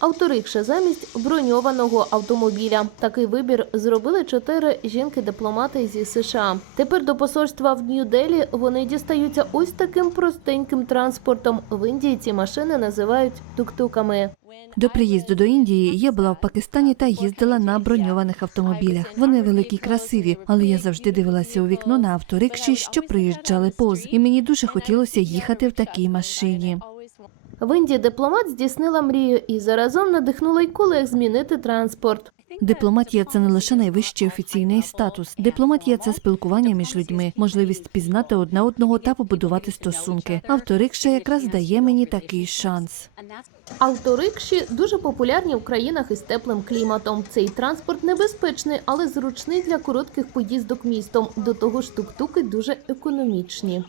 Авторикша замість броньованого автомобіля. Такий вибір зробили чотири жінки-дипломати зі США. Тепер до посольства в Нью-Делі вони дістаються ось таким простеньким транспортом. В Індії ці машини називають тук-туками. До приїзду до Індії я була в Пакистані та їздила на броньованих автомобілях. Вони великі, красиві, але я завжди дивилася у вікно на авторикші, що приїжджали повз, і мені дуже хотілося їхати в такій машині. В Індії дипломат здійснила мрію і заразом надихнула й колег змінити транспорт. Дипломатія це не лише найвищий офіційний статус. Дипломатія це спілкування між людьми, можливість пізнати одне одного та побудувати стосунки. Авторикша якраз дає мені такий шанс. Авторикші дуже популярні в країнах із теплим кліматом. Цей транспорт небезпечний, але зручний для коротких поїздок містом. До того ж, тук-туки дуже економічні.